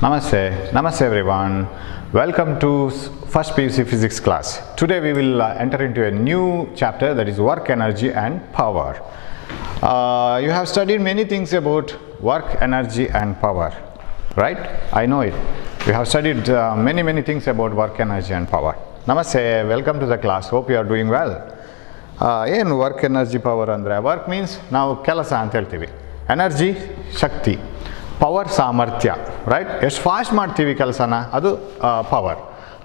Namaste everyone. Welcome to first PUC physics class. Today we will enter into a new chapter, that is work, energy and power. You have studied many things about work, energy and power, right? I know it. You have studied many things about work, energy and power. Namaste, welcome to the class. Hope you are doing well. ಏನು work energy power ಅಂದರೆ work means ನಾವು ಕೆಲಸ ಅಂತ ಹೇಳ್ತೀವಿ, energy ಶಕ್ತಿ, power ಸಾಮರ್ಥ್ಯ, right? ಎಷ್ಟು fast ಮಾಡ್ತೀವಿ ಕೆಲಸನ, ಅದು power.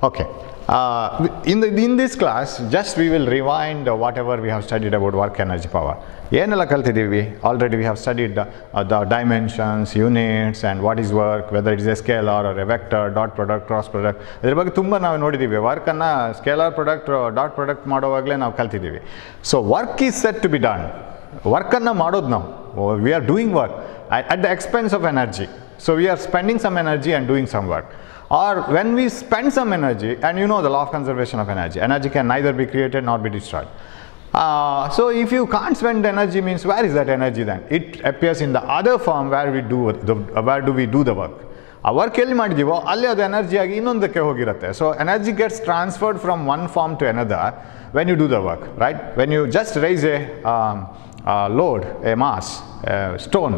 Okay, in this class just we will rewind whatever we have studied about work, energy, power. ಏನೆಲ್ಲ ಕಲ್ತಿದ್ದೀವಿ already? We have studied the dimensions, units and what is work, whether it is a scalar or a vector, dot product, cross product. ಇದ್ರ ಬಗ್ಗೆ ತುಂಬ ನಾವು ನೋಡಿದ್ದೀವಿ. ವರ್ಕನ್ನು scalar product, dot product ಮಾಡುವಾಗಲೇ ನಾವು ಕಲ್ತಿದ್ದೀವಿ. So work is set to be done. ವರ್ಕನ್ನು ಮಾಡೋದು ನಾವು, we are doing work at the expense of energy. So we are spending some energy and doing some work. Or when we spend some energy, and you know the law of conservation of energy, energy can neither be created nor be destroyed. So if you can't spend energy, means where is that energy then? It appears in the other form where do we do the work. ಆ work ಎಲ್ಲಿ ಮಾಡಿದೀವೋ ಅಲ್ಲಿ ಅದು ಎನರ್ಜಿಯಾಗಿ ಇನ್ನೊಂದಕ್ಕೆ ಹೋಗಿರುತ್ತೆ. So energy gets transferred from one form to another when you do the work, right? When you just raise a load, a mass, a stone,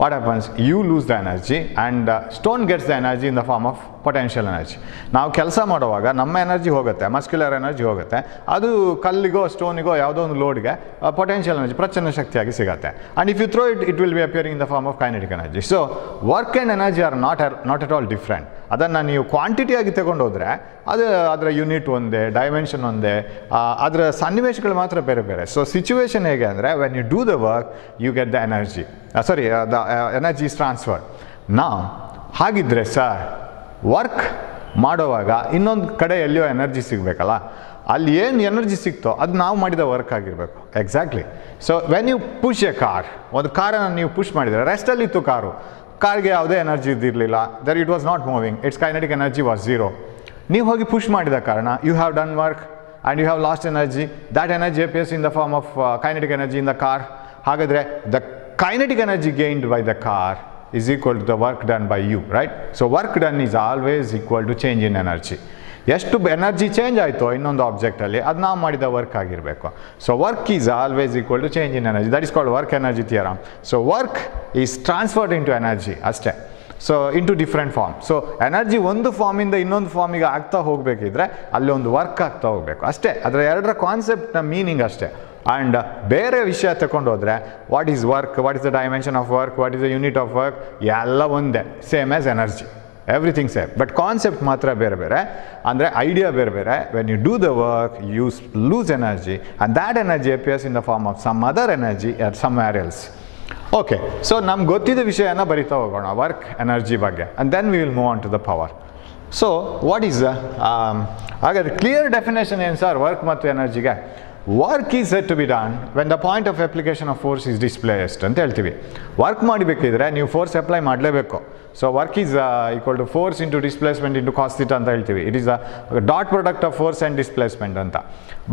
what happens? You lose the energy and stone gets the energy in the form of potential energy. ನಾವು ಕೆಲಸ ಮಾಡುವಾಗ ನಮ್ಮ energy ಹೋಗುತ್ತೆ, muscular energy ಹೋಗುತ್ತೆ, ಅದು ಕಲ್ಲಿಗೋ ಸ್ಟೋನಿಗೋ ಯಾವುದೋ ಒಂದು ಲೋಡ್ಗೆ ಪೊಟೆನ್ಷಿಯಲ್ ಎನರ್ಜಿ, ಪ್ರಚನ್ನ ಶಕ್ತಿಯಾಗಿ ಸಿಗುತ್ತೆ. And if you throw it will be appearing in the form of kinetic energy. So work and energy are not at all different. ಅದನ್ನು ನೀವು ಕ್ವಾಂಟಿಟಿಯಾಗಿ ತಗೊಂಡೋದ್ರೆ ಅದರ ಯೂನಿಟ್ ಒಂದೇ, ಡೈಮೆನ್ಷನ್ ಒಂದೇ, ಅದರ ಸನ್ನಿವೇಶಗಳು ಮಾತ್ರ ಬೇರೆ ಬೇರೆ. ಸೊ ಸಿಚುವೇಶನ್ ಹೇಗೆ ಅಂದರೆ, when you do the work you get the energy, the energy is transfer. ನಾವು ಹಾಗಿದ್ರೆ ಸರ್ ವರ್ಕ್ ಮಾಡುವಾಗ ಇನ್ನೊಂದು ಕಡೆ ಎಲ್ಲಿಯೋ ಎನರ್ಜಿ ಸಿಗಬೇಕಲ್ಲ, ಅಲ್ಲಿ ಏನು ಎನರ್ಜಿ ಸಿಕ್ತೋ ಅದು ನಾವು ಮಾಡಿದ ವರ್ಕ್ ಆಗಿರಬೇಕು. Exactly. So when you push a car, ಒಂದು ಕಾರನ್ನು ನೀವು ಪುಷ್ ಮಾಡಿದರೆ, ರೆಸ್ಟಲ್ಲಿತ್ತು ಕಾರು, ಕಾರ್ಗೆ ಯಾವುದೇ ಎನರ್ಜಿ ಇದ್ದಿರಲಿಲ್ಲ, there it was not moving, it's kinetic energy was zero. ನೀವು ಹೋಗಿ ಪುಷ್ ಮಾಡಿದ ಕಾರಣ you have done work and you have lost energy. That energy appears in the form of kinetic energy in the car. ಹಾಗಾದರೆ the kinetic energy gained by the car is equal to the work done by you, right? So work done is always equal to change in energy. ಎಷ್ಟು energy change ಆಯಿತೋ ಇನ್ನೊಂದು ಆಬ್ಜೆಕ್ಟಲ್ಲಿ, ಅದು ನಾವು ಮಾಡಿದ work ಆಗಿರಬೇಕು. So work is always equal to change in energy. That is called work energy theorem. So work is transferred into energy ಅಷ್ಟೇ. So into different form. So energy ಒಂದು ಫಾರ್ಮಿಂದ ಇನ್ನೊಂದು ಫಾರ್ಮಿಗೆ ಆಗ್ತಾ ಹೋಗಬೇಕಿದ್ರೆ ಅಲ್ಲಿ ಒಂದು ವರ್ಕ್ ಆಗ್ತಾ ಹೋಗಬೇಕು ಅಷ್ಟೇ. ಅದರ ಎರಡರ ಕಾನ್ಸೆಪ್ಟ್ನ ಮೀನಿಂಗ್ ಅಷ್ಟೇ. ಆ್ಯಂಡ್ ಬೇರೆ ವಿಷಯ ತಗೊಂಡೋದ್ರೆ what is work, what is the dimension of work, what is the unit of work, ಎಲ್ಲ ಒಂದೇ, same as energy, everything same. But concept ಮಾತ್ರ ಬೇರೆ ಬೇರೆ, ಅಂದರೆ ಐಡಿಯಾ ಬೇರೆ ಬೇರೆ. When you do the work you lose energy and that energy appears in the form of some other energy or somewhere else. Okay, so ನಮ್ಗೆ ಗೊತ್ತಿದ್ದ ವಿಷಯನ ಬರಿತಾ ಹೋಗೋಣ ವರ್ಕ್ ಎನರ್ಜಿ ಬಗ್ಗೆ, and then we will move on to the power. So what is ಹಾಗಾದರೆ clear definition ಏನು sir work ಮತ್ತು ಎನರ್ಜಿಗೆ? Work is set to be done when the point of application of force is displaced ಅಂತ ಹೇಳ್ತೀವಿ. Work ಮಾಡಬೇಕಿದ್ರೆ ನೀವು force apply ಮಾಡಲೇಬೇಕು. So work is equal to force into displacement into cos theta ಅಂತ ಹೇಳ್ತೀವಿ. It is a dot product of force and displacement ಅಂತ.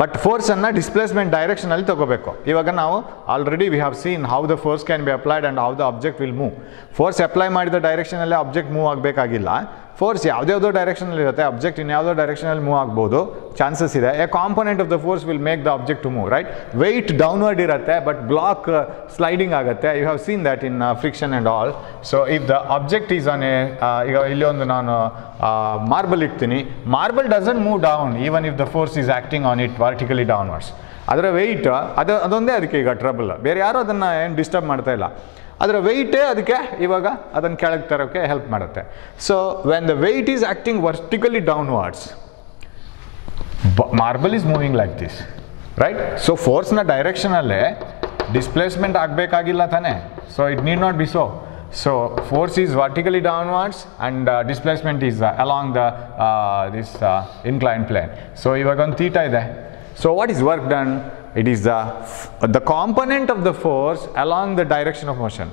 But ಫೋರ್ಸನ್ನು displacement ಡೈರೆಕ್ಷನಲ್ಲಿ ತಗೋಬೇಕು. ಇವಾಗ ನಾವು already we have seen how the force can be applied and how the object will move. Force apply ಮಾಡಿದ ಡೈರೆಕ್ಷನಲ್ಲೇ ಆಬ್ಜೆಕ್ಟ್ ಮೂವ್ ಆಗಬೇಕಾಗಿಲ್ಲ. Force ಯಾವುದ್ಯಾವುದೋ ಡೈರೆಕ್ಷನಲ್ಲಿ ಇರುತ್ತೆ, ಆಬ್ಜೆಕ್ಟ್ ಇನ್ಯಾವುದೋ ಡೈರೆಕ್ಷನಲ್ಲಿ ಮೂವ್ ಆಗ್ಬೋದು, ಚಾನ್ಸಸ್ ಇದೆ. A component of the force will make the object to move, right? Weight downward ಇರುತ್ತೆ, ಬಟ್ ಬ್ಲಾಕ್ ಸ್ಲೈಡಿಂಗ್ ಆಗುತ್ತೆ. You have seen that in friction and all. So if the object is on a, ಈಗ ಇಲ್ಲಿ ಒಂದು ನಾನು marble ಇಡ್ತೀನಿ, marble doesn't move down even if the force is acting on it vertically downwards. ಅದರ weight ಅದೊಂದೇ ಅದಕ್ಕೆ ಈಗ trouble, ಬೇರೆ ಯಾರೂ ಅದನ್ನು ಏನು ಡಿಸ್ಟರ್ಬ್ ಮಾಡ್ತಾ ಇಲ್ಲ. ಅದರ ವೆಯ್ಟೇ ಅದಕ್ಕೆ ಇವಾಗ ಅದನ್ನು ಕೆಳಗೆ ತರೋಕ್ಕೆ ಹೆಲ್ಪ್ ಮಾಡುತ್ತೆ. So when the weight is acting vertically downwards, marble is moving like this, right? So ಫೋರ್ಸ್ನ ಡೈರೆಕ್ಷನಲ್ಲೇ ಡಿಸ್ಪ್ಲೇಸ್ಮೆಂಟ್ ಆಗಬೇಕಾಗಿಲ್ಲ ತಾನೇ. So it need not be so. So force is vertically downwards and displacement is along the this incline plane. So ಇವಾಗ ಒಂದು theta ಇದೆ. So what is work done? It is the component of the force along the direction of motion.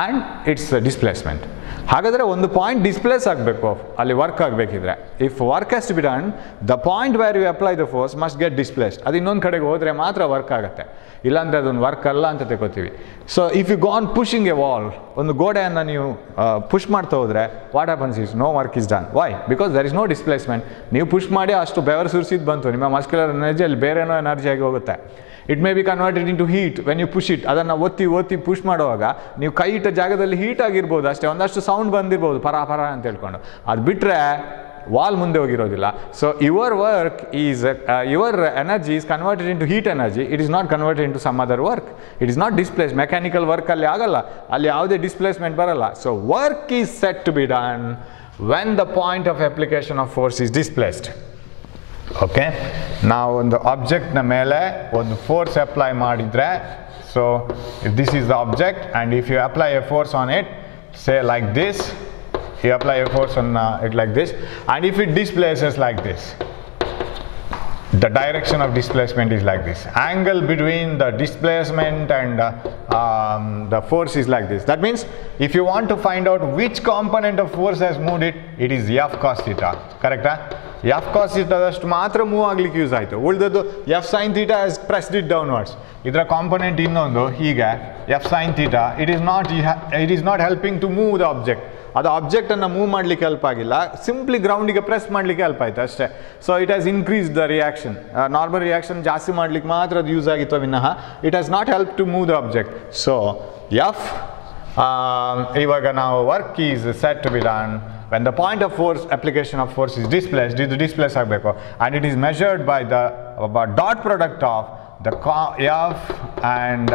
And it's displacement. ಹಾಗಾದರೆ ಒಂದು point displace ಆಗಬೇಕು ಅಲ್ಲಿ work ಆಗಬೇಕಿದ್ರೆ, if work has to be done, the point where you apply the force must get displaced. ಅದು ಇನ್ನೊಂದು ಕಡೆಗೆ ಹೋದರೆ ಮಾತ್ರ ವರ್ಕ್ ಆಗುತ್ತೆ, ಇಲ್ಲಾಂದರೆ ಅದೊಂದು ವರ್ಕ್ ಅಲ್ಲ ಅಂತ ತಿಳ್ಕೊತೀವಿ. So if you go on pushing a wall, ಒಂದು ಗೋಡೆಯನ್ನು ನೀವು ಪುಷ್ ಮಾಡ್ತಾ ಹೋದರೆ what happens is no work is done. Why? Because there is no displacement. ನೀವು ಪುಷ್ ಮಾಡಿ ಅಷ್ಟು ಬೆವರು ಸುರಿಸಿದ್ದು ಬಂತು, ನಿಮ್ಮ ಮಸ್ಕ್ಯುಲರ್ ಎನರ್ಜಿ ಅಲ್ಲಿ ಬೇರೆನೋ ಎನರ್ಜಿಯಾಗಿ ಹೋಗುತ್ತೆ. It may be converted in to heat when you push it. ಅದನ್ನು ಒತ್ತಿ ಪುಷ್ ಮಾಡುವಾಗ ನೀವು ಕೈ ಇಟ್ಟ ಜಾಗದಲ್ಲಿ ಹೀಟ್ ಆಗಿರ್ಬೋದು ಅಷ್ಟೇ, ಒಂದಷ್ಟು ಸೌಂಡ್ ಬಂದಿರ್ಬೋದು ಪರ ಅಂತ ಹೇಳ್ಕೊಂಡು, ಅದು ಬಿಟ್ಟರೆ ವಾಲ್ ಮುಂದೆ ಹೋಗಿರೋದಿಲ್ಲ. So your work is your energy is converted in to heat energy. It is not converted in to some other work. It is not displace. Mechanical ವರ್ಕಲ್ಲಿ ಆಗಲ್ಲ, ಅಲ್ಲಿ ಯಾವುದೇ ಡಿಸ್ಪ್ಲೇಸ್ಮೆಂಟ್ ಬರಲ್ಲ. So work is set to be done when the point of application of force is displaced. Okay, ನಾವು ಒಂದು ಆಬ್ಜೆಕ್ಟ್ನ ಮೇಲೆ ಒಂದು ಫೋರ್ಸ್ ಅಪ್ಲೈ ಮಾಡಿದರೆ, so if this is the object and if you apply a force on it, say like this, you apply a force on it like this, and if it displaces like this, the direction of displacement is like this. Angle between the displacement and the force is like this. That means if you want to find out which component of force has moved it, it is F cos theta. Correct? F cos theta ಅಷ್ಟು ಮಾತ್ರ move ಆಗ್ಲಿಕ್ಕೆ use ಆಯಿತು. ಉಳಿದದ್ದು F sin theta has pressed it downwards. ಇದರ component ಇನ್ನೊಂದು ಹೀಗೆ F sin theta, it is not helping to move the object. ಅದು ಆಬ್ಜೆಕ್ಟನ್ನು ಮೂವ್ ಮಾಡಲಿಕ್ಕೆ ಹೆಲ್ಪ್ ಆಗಿಲ್ಲ, ಸಿಂಪ್ಲಿ ಗ್ರೌಂಡಿಗೆ ಪ್ರೆಸ್ ಮಾಡಲಿಕ್ಕೆ ಹೆಲ್ಪ್ ಆಯಿತು ಅಷ್ಟೇ. So it has increase the reaction. Normal reaction ಜಾಸ್ತಿ ಮಾಡಲಿಕ್ಕೆ ಮಾತ್ರ ಅದು ಯೂಸ್ ಆಗಿತ್ತು ವಿನಃ it has not help to move the object. So if ಇವಾಗ ನಾವು work is set to be done when the point of force, application of force is displaced, ಇದು displays ಆಗಬೇಕು, and it is measured by the dot product of the F and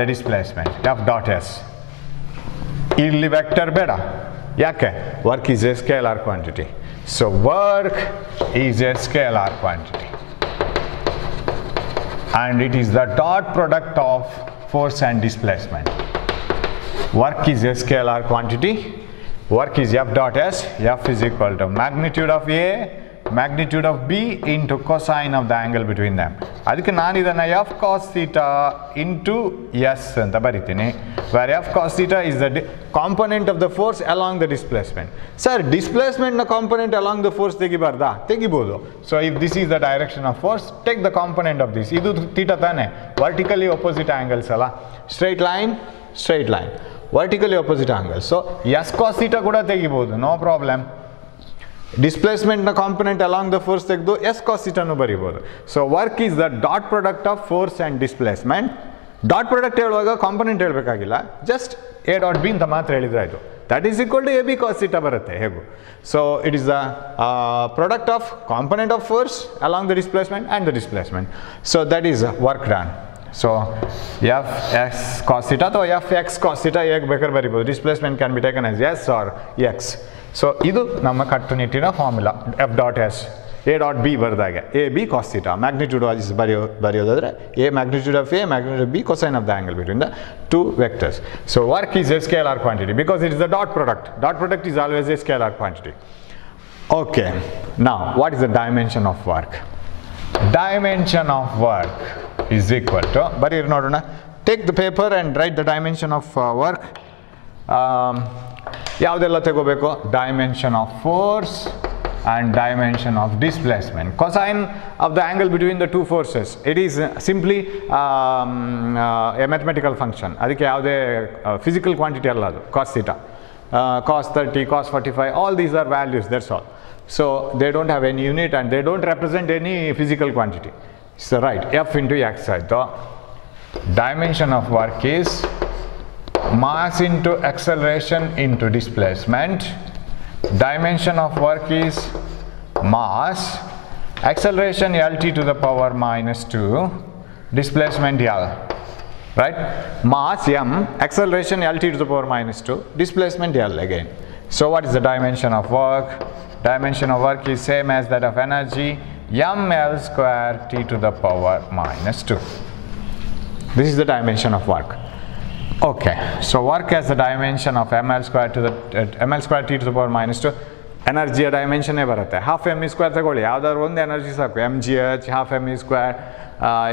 the displacement, F dot S. ಇಲ್ಲಿ vector ಬೇಡ, ಯಾಕೆ? Work is a scalar quantity. So work is a scalar quantity and it is the dot product of force and displacement. Work is a scalar quantity. Work is F dot S. F is equal to magnitude of A, magnitude of B into cosine of the angle between them. ಅದಕ್ಕೆ ನಾನು ಇದನ್ನು F cos theta into S ಅಂತ ಬರಿತೀನಿ, where F cos theta is the component of the force along the displacement. Sir, displacement ನ component along the force ತೆಗಿಬಾರ್ದಾ? ತೆಗಿಬೋದು. So if this is the direction of force, take the component of this. ಇದು theta ತಾನೆ, vertically opposite angles ಅಲ್ಲ, straight line, vertically opposite angles. So S cos theta ಕೂಡ ತೆಗಿಬೋದು, no problem. ಡಿಸ್ಪ್ಲೇಸ್ಮೆಂಟ್ನ component along the force ತೆಗೆದು S cos ಥೀಟಾನು ಬರೀಬೋದು. So work is the dot product of force and displacement. Dot product ಹೇಳುವಾಗ component ಹೇಳಬೇಕಾಗಿಲ್ಲ, just A dot B ಅಂತ ಮಾತ್ರ ಹೇಳಿದ್ರೆ ಆಯಿತು. That is equal to A B cos theta ಬರುತ್ತೆ ಹೇಗೂ. So it is the product of component of force along the displacement and the displacement. So that is work done. So F X cos theta ಅಥವಾ F X cos theta ಹೇಗೆ ಬೇಕಾದ್ರೆ ಬರಿಬೋದು. Displacement can be taken as S or X. So ಇದು ನಮ್ಮ ಕಟ್ಟುನಿಟ್ಟಿನ formula. F dot S A dot B ಬರೆದಾಗೆ A B cos theta, magnitude wise ಬರೆಯೋದಾದರೆ A magnitude of A, magnitude of B, cosine of the angle between the two vectors. So work is a scalar quantity because it is the dot product. Dot product is always a scalar quantity. Okay, now what is the dimension of work? Dimension of work is equal to, ಬರೀರಿ ನೋಡೋಣ, take the paper and right the dimension of work. ಯಾವುದೆಲ್ಲ ತಗೋಬೇಕು? Dimension of force and dimension of displacement. Cosine of the angle between the two forces, it is simply a mathematical function. ಅದಕ್ಕೆ ಯಾವುದೇ physical quantity ಅಲ್ಲ ಅದು. cos theta, cos 30, cos 45, all these are values, that's all. So they don't have any unit and they don't represent any physical quantity. So right, F into x ಆಯಿತು. Dimension of work is mass into acceleration into displacement. Dimension of work is mass, acceleration Lt to the power minus 2, displacement L, right? Mass m, acceleration Lt to the power minus 2, displacement L again. So what is the dimension of work? Dimension of work is same as that of energy, ml square t to the power minus 2. This is the dimension of work. Okay, so work has the dimension of ml square to the ml square t to the power minus 2. ಎನರ್ಜಿಯ ಡೈಮೆನ್ಷನ್ನೇ ಬರುತ್ತೆ. Half M E square ತಗೊಳ್ಳಿ, ಯಾವ್ದಾದ್ರು ಒಂದು energy ಸಾಕು, M G H, half M E square,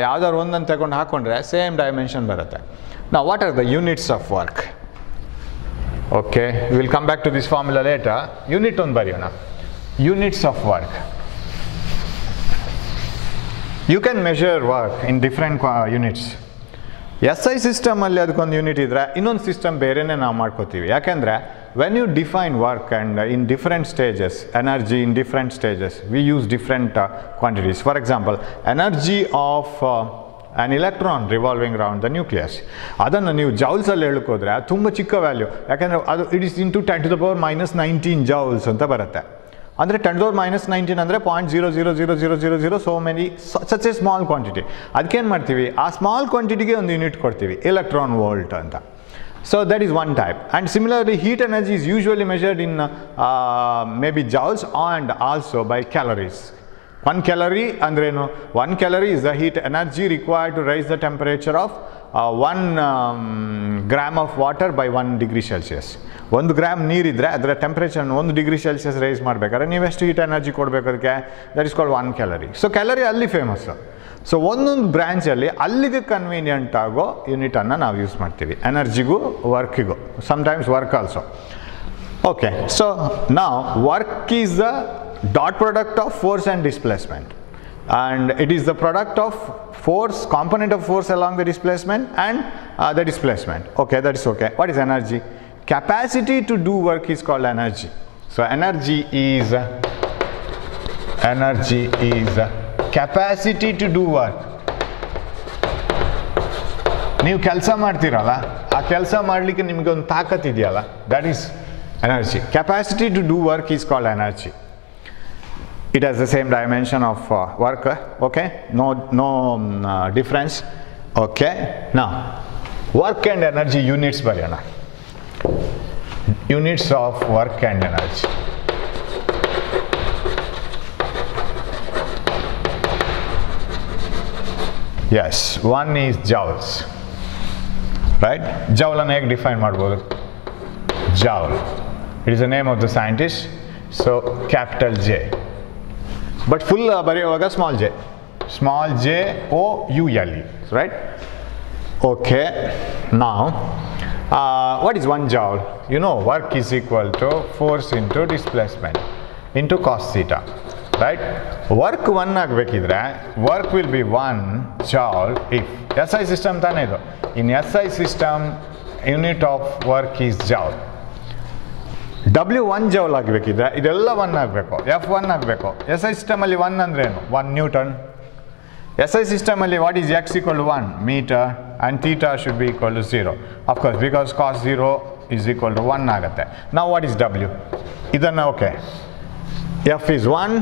ಯಾವ್ದಾದ್ರು ಒಂದನ್ನು ತಗೊಂಡು ಹಾಕ್ಕೊಂಡ್ರೆ same dimension ಬರುತ್ತೆ. ನಾವು what are the units of work? Okay, we will come back to this formula later. Unit on bariyona. Units of work. You can measure work in different units. SI system alli adukkondu unit idre innondu system berene ನಾವು ಮಾಡ್ಕೋತೀವಿ. ಯಾಕಂದ್ರೆ when you define work and in different stages, energy in different stages, we use different quantities. For example, energy of an electron revolving around the nucleus. ಅದನ್ನು ನೀವು joules ಅಲ್ಲಿ ಹೇಳೋಕೋದ್ರೆ ತುಂಬ ಚಿಕ್ಕ value, ಯಾಕಂದ್ರೆ ಅದು ಇಟ್ ಇಸ್ ಇಂಟು 10⁻⁻19 ಜೌಲ್ಸ್ ಅಂತ ಬರುತ್ತೆ. ಅಂದರೆ 10⁻⁻19 ಅಂದರೆ 0.000000 so many such A small quantity. ಅದಕ್ಕೇನು ಮಾಡ್ತೀವಿ, ಆ ಸ್ಮಾಲ್ ಕ್ವಾಂಟಿಟಿಗೆ ಒಂದು ಯೂನಿಟ್ ಕೊಡ್ತೀವಿ, ಎಲೆಕ್ಟ್ರಾನ್ ವೋಲ್ಟ್ ಅಂತ. So that is one type. And similarly, heat energy is usually measured in maybe joules and also by calories. 1 calorie andrenu, 1 calorie is the heat energy required to raise the temperature of 1 gram of water by 1 degree Celsius. 1 gram ನೀರಿದ್ರೆ ಅದರ temperature 1 degree Celsius rice ಮಾಡಬೇಕಾದ್ರೆ ನೀವೆಷ್ಟು heat energy ಕೊಡಬೇಕು ಅದಕ್ಕೆ, that is called 1 calorie. So calorie ಅಲ್ಲಿ famous. So ಒಂದೊಂದು ಬ್ರ್ಯಾಂಚಲ್ಲಿ ಅಲ್ಲಿಗೆ convenient ಆಗೋ ಯೂನಿಟನ್ನು ನಾವು ಯೂಸ್ ಮಾಡ್ತೀವಿ, ಎನರ್ಜಿಗೂ ವರ್ಕಿಗೂ, sometimes work also. Okay, so ನಾವು work is the dot product of force and displacement, and it is the product of force, component of force along the displacement and the displacement. Okay, that is okay. What is energy? Capacity to do work is called energy. So energy is capacity to do work. ನೀವು ಕೆಲಸ ಮಾಡ್ತೀರಲ್ಲ, ಆ ಕೆಲಸ ಮಾಡಲಿಕ್ಕೆ ನಿಮಗೆ ಒಂದು ತಾಕತ್ ಇದೆಯಲ್ಲ, that is energy. Capacity to do work is called energy. It has the same dimension of work, okay, no difference. Okay, now work and energy units bariyana. Units of work and energy. Yes, one is joules, right? Joule annu hege define ಮಾಡಬಹುದು? Joule, it is the name of the scientist, so capital J. But full ಬರೆಯುವಾಗ small j o u l e, right? Okay, now what is 1 joule? You know, work is equal to force into displacement into cos theta, right? Work 1 ಆಗಬೇಕಿದ್ರೆ work will be 1 joule if SI system ತಾನೇ ಇದು. In SI system unit of work is joule. W1 joule ಆಗಬೇಕಿದ್ರೆ ಇದೆಲ್ಲ 1 ಆಗಬೇಕು, F1 ಆಗಬೇಕು. SI ಸಿಸ್ಟಮಲ್ಲಿ 1 ಅಂದ್ರೆ ಏನು? 1 newton. SI ಸಿಸ್ಟಮಲ್ಲಿ what is x equal to 1 metre and theta should be equal to 0, of course, because cos 0 is equal to 1 ಆಗುತ್ತೆ. Now what is W? ಇದನ್ನು okay, F is 1,